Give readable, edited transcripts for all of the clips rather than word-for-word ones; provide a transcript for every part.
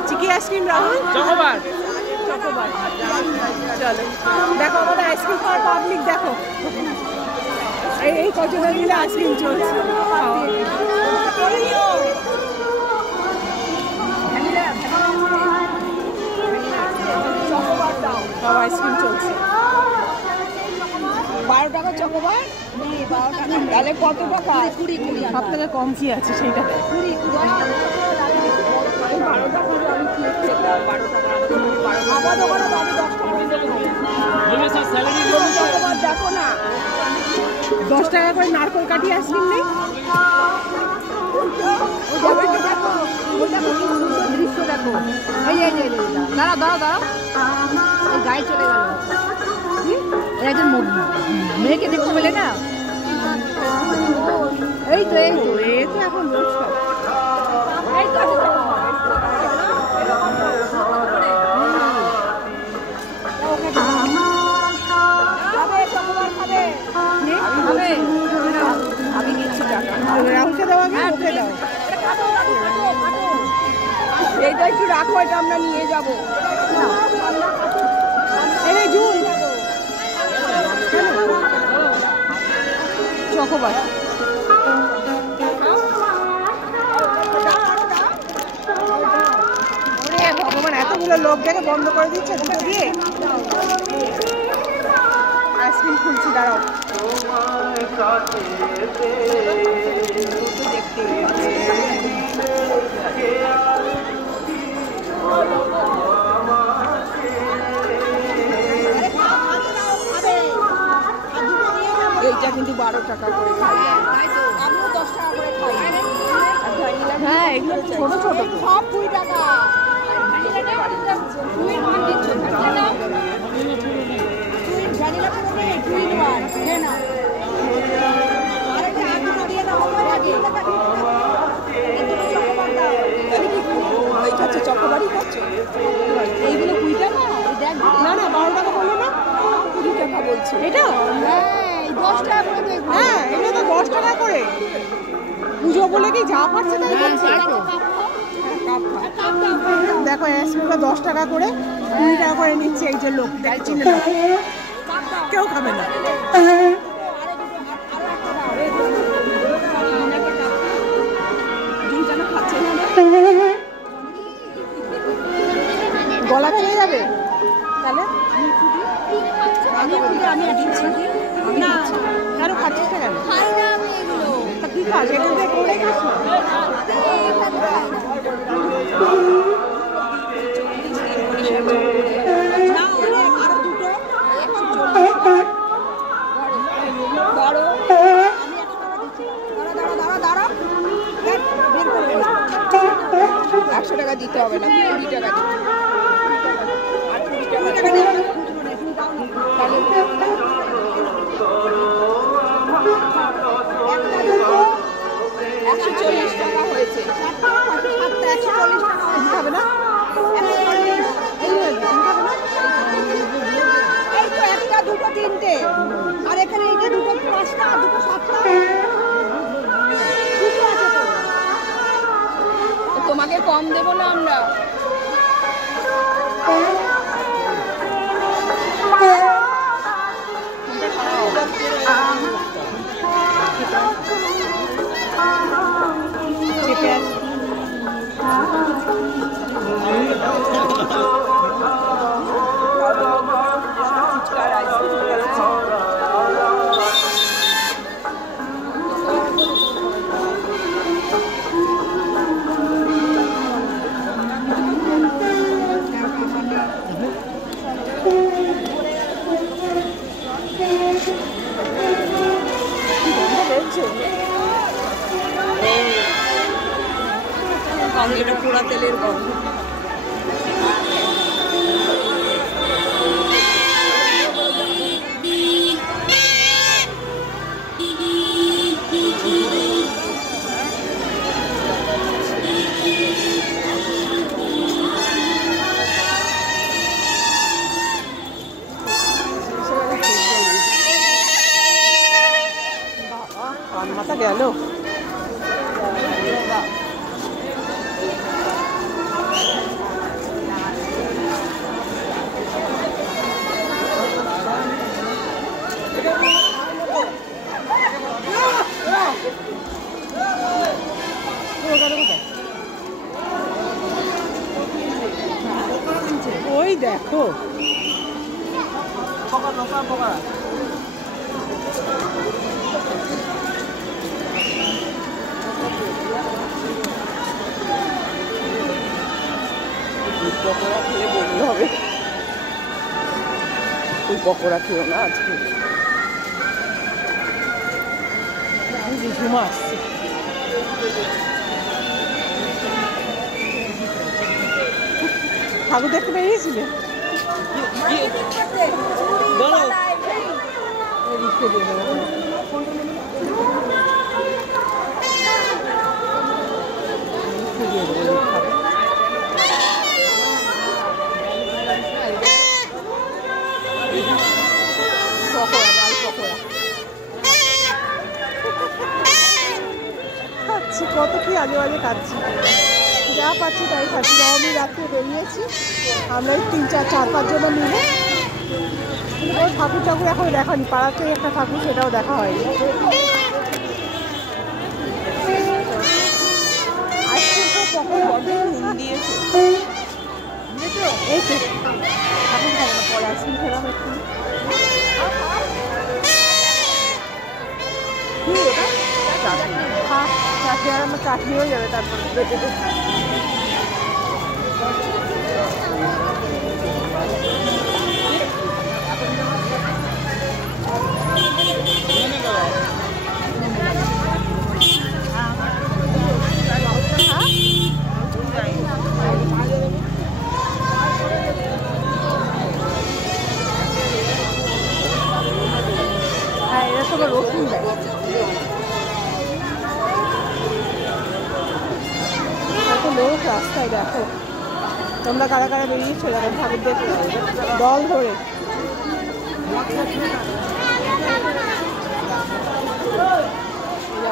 খাচ্ছি। কি ice cream Rahul? Chocobar. Chocobar. চলো দেখো আমাদের আইসক্রিম খাওয়ার পাবলিক দেখো, এই কজনের মিলে আইসক্রিম চলছে। সব আইসক্রিম চলছে। 12 টাকা চকোবার, 12 টাকা। তাহলে কত টাকা? 20 সব থেকে কম কি আছে সেইটা দেয়। 20 12 টাকা আমি খেতাম, 12 টাকা আমার দোকানে আমি 10 টাকা বলবে স্যার স্যালারি চকোবার দেখো না, 10 টাকা করে নারকল কাটি আইসক্রিম নেই? দেখো ওটা কি সুন্দর দৃশ্য দেখো। এই দাঁড়া দাঁড়া দাঁড়া, এই গায়ে চলে গেল। একজন মেয়েকে দেখতে পেলে না? এই তো এই তো এ তো এখন রোজ খায়। এই তো আমি নিচ্ছি টাকা। রাহুলকে দাও, আমি ওকে দাও। এইটা একটু রাখো, এটা আমরা নিয়ে যাবো। এরে জুন চকোবার। ভগবান, এতগুলো লোক দেখে বন্ধ করে দিচ্ছে দুটো দিয়ে। আইসক্রিম খুলছি, দাঁড়াও। এইটা কিন্তু 12 টাকা করে খাই, আমিও 10 টাকা করে খাই। হ্যাঁ, এগুলো ছোট ছোট তো। সব 20 টাকা। চকোবারই খাচ্ছ? এইগুলো 20 টাকা? না না, 12 টাকা বললো না? 20 টাকা বলছে। এটা? হ্যাঁ, 10 টাকা করে দেয়। হ্যাঁ, এগুলো তো 10 টাকা করে। পুজো বলে কি যা পাচ্ছে তাই করছে। দেখো আইসক্রিমটা 10 টাকা করে, 20 টাকা করে নিচ্ছে এই যে লোক। দেখছি না, কেউ খাবে না। গলা পেয়ে যাবে তাহলে। আমি দিচ্ছি না, কারো খাচ্ছিস না কেন? খাই না আমি এগুলো। তা কি খাস? এখান থেকে করে খাস না? একশো টাকা দিতে হবে না, 20 টাকা দিতে। আর 20 140 টাকা হয়েছে। 140 টাকা খাবে না? এই তো একটা, দুটো, তিনটে। আর এখানে এই যে দুটো 5 টাকা, দুটো 7 টাকা। দুটো আছে তো। তোমাকে কম দেবো না আমরা। চেপে আছে। এটা পোড়া তেলের গন্ধ। মাথা গেল। গেল কোথায়? ওই দেখো পকোড়া খেলে বমি হবে। ওই পকোড়া খেও না আজকে, ঝুম আসছে। ঠাকুর দেখতে বেরিয়েছিলে? পকোড়া, ডাল পকোড়া খাচ্ছি, কত কি আজে বাজে খাচ্ছি, যা পাচ্ছি তাই খাচ্ছি। নবমী রাত্রে বেরিয়েছি আমরা এই 4-5 জন মিলে। ওই ঠাকুর ঠাকুর এখন দেখানি, পাড়াতে একটা ঠাকুর, সেটাও দেখা হয়নি। আইসক্রিমটা পকোড়া নুন দিয়েছে, এই তো এখন খাবো না, পরে আইসক্রিম খেলাম একটু। চাটনি, আর আমার চাটনি হয়ে যাবে তারপরে। হ্যাঁ, এরা সব রসুন দেয়। কত লোক রাস্তায় দেখো, তোমরা কারা কারা বেরিয়েছো যখন ঠাকুর দেখতে দল ধরে।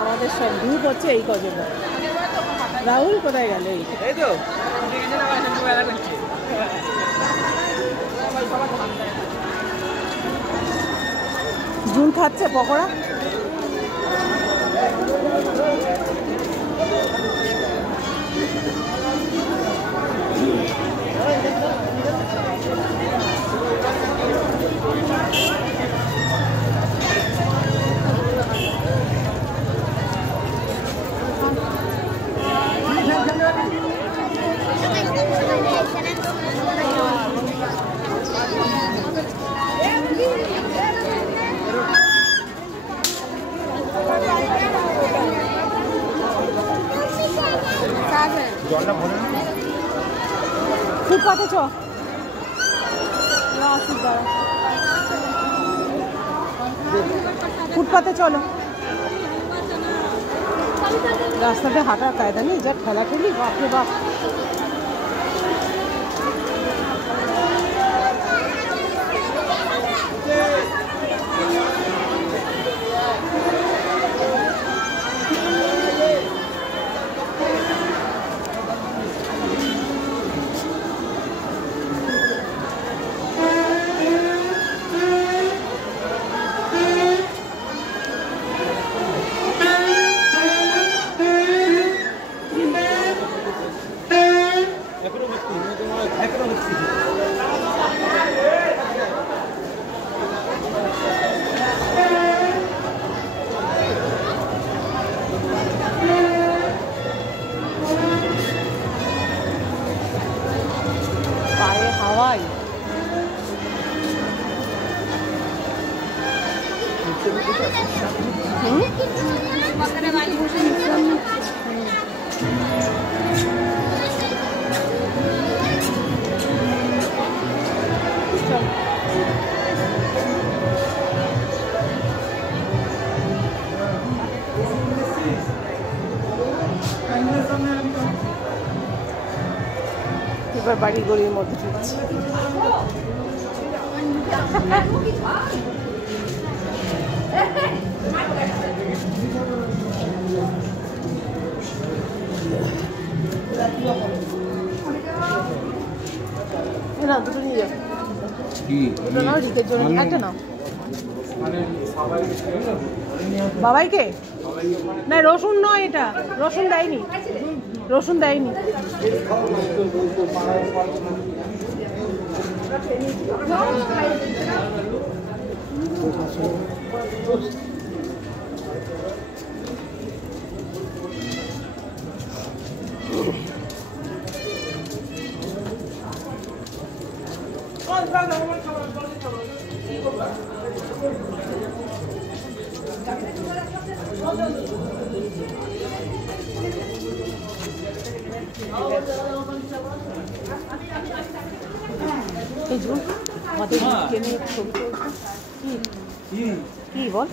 আমাদের সব গ্রুপ হচ্ছে এই কজন। রাহুল কোথায় গেল? এই তো জুন খাচ্ছে পকোড়া। ফুটপাতে চ, ফুটপাতে চলো। রাস্তাতে হাঁটার কায়দা নেই, যা ঠেলাঠেলি, বাপরে বাপ। হাওয়াই এবার বাড়ি গলির মধ্যে ঢুকছি। না দুটো নিয়ে যাও, দুটো নাও, জিতের জন্য একটা নাও। বাবাইকে না, রসুন নয়, এটা রসুন দেয়নি। রসুন দেয়নি। এই জন্য আমাদের কি বল?